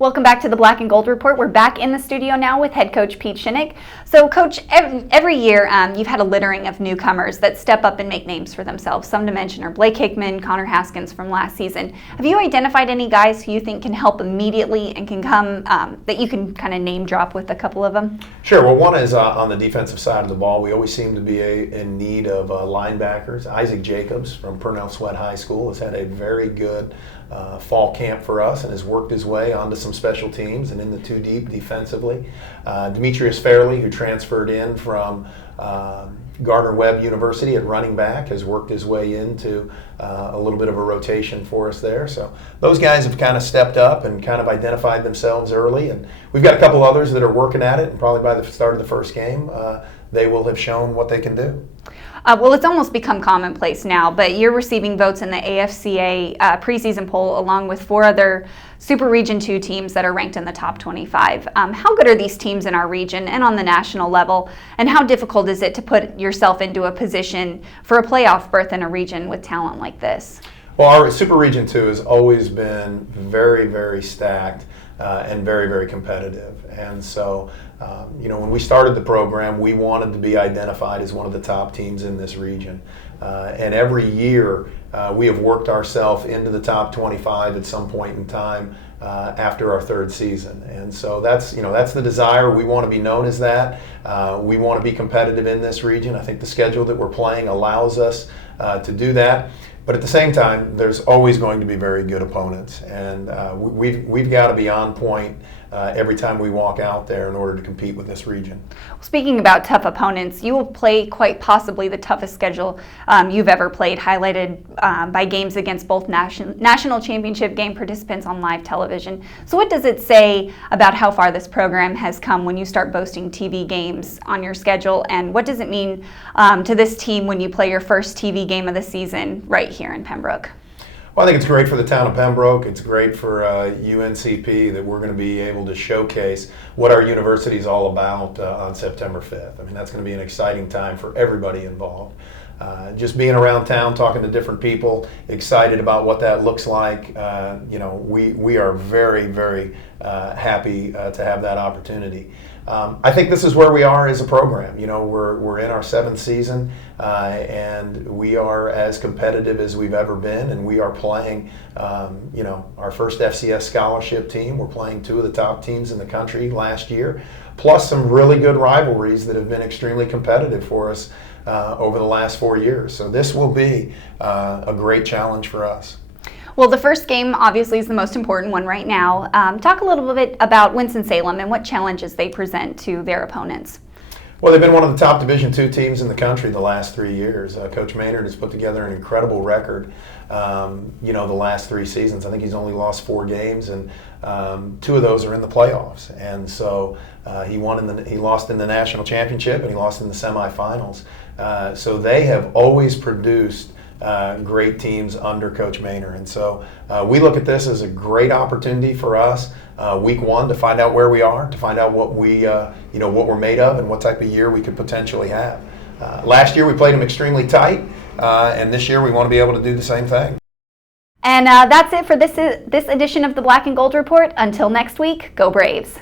Welcome back to the Black and Gold Report. We're back in the studio now with head coach Pete Shinnick. So, Coach, every year you've had a littering of newcomers that step up and make names for themselves. Some to mention are Blake Hickman, Connor Haskins from last season. Have you identified any guys who you think can help immediately and can come that you can kind of name drop with a couple of them? Sure. Well, one is on the defensive side of the ball. We always seem to be in need of linebackers. Isaac Jacobs from Purnell Sweat High School has had a very good fall camp for us and has worked his way onto some special teams and in the two deep defensively. Demetrius Fairley, who transferred in from Gardner-Webb University at running back, has worked his way into a little bit of a rotation for us there. So those guys have kind of stepped up and kind of identified themselves early. And we've got a couple others that are working at it, and probably by the start of the first game, they will have shown what they can do. Well, it's almost become commonplace now, but you're receiving votes in the AFCA preseason poll along with 4 other Super Region 2 teams that are ranked in the top 25. How good are these teams in our region and on the national level, and how difficult is it to put yourself into a position for a playoff berth in a region with talent like this? Well, our Super Region 2 has always been very, very stacked and very, very competitive. And so, when we started the program, we wanted to be identified as one of the top teams in this region. And every year, we have worked ourselves into the top 25 at some point in time after our third season. And so that's the desire. We want to be known as that. We want to be competitive in this region. I think the schedule that we're playing allows us to do that. But at the same time, there's always going to be very good opponents, and we've got to be on point every time we walk out there in order to compete with this region. Speaking about tough opponents, you will play quite possibly the toughest schedule you've ever played, highlighted by games against both national championship game participants on live television. So what does it say about how far this program has come when you start boasting TV games on your schedule, and what does it mean to this team when you play your first TV game of the season right here in Pembroke? Well, I think it's great for the town of Pembroke. It's great for UNCP that we're going to be able to showcase what our university is all about on September 5th. I mean, that's going to be an exciting time for everybody involved. Just being around town, talking to different people, excited about what that looks like. We are very, very happy to have that opportunity. I think this is where we are as a program. We're in our 7th season, and we are as competitive as we've ever been, and we are playing, our first FCS scholarship team. We're playing 2 of the top teams in the country last year, plus some really good rivalries that have been extremely competitive for us over the last 4 years. So this will be a great challenge for us. Well, the first game obviously is the most important one right now. Talk a little bit about Winston Salem and what challenges they present to their opponents. Well, they've been one of the top Division II teams in the country the last 3 years. Coach Maynard has put together an incredible record, the last 3 seasons. I think he's only lost 4 games, and 2 of those are in the playoffs. And so he lost in the national championship, and he lost in the semifinals. So they have always produced great teams under Coach Maynard, and so we look at this as a great opportunity for us, week 1, to find out where we are, to find out what what we're made of, and what type of year we could potentially have. Last year we played them extremely tight, and this year we want to be able to do the same thing. And that's it for this edition of the Black and Gold Report. Until next week, go Braves.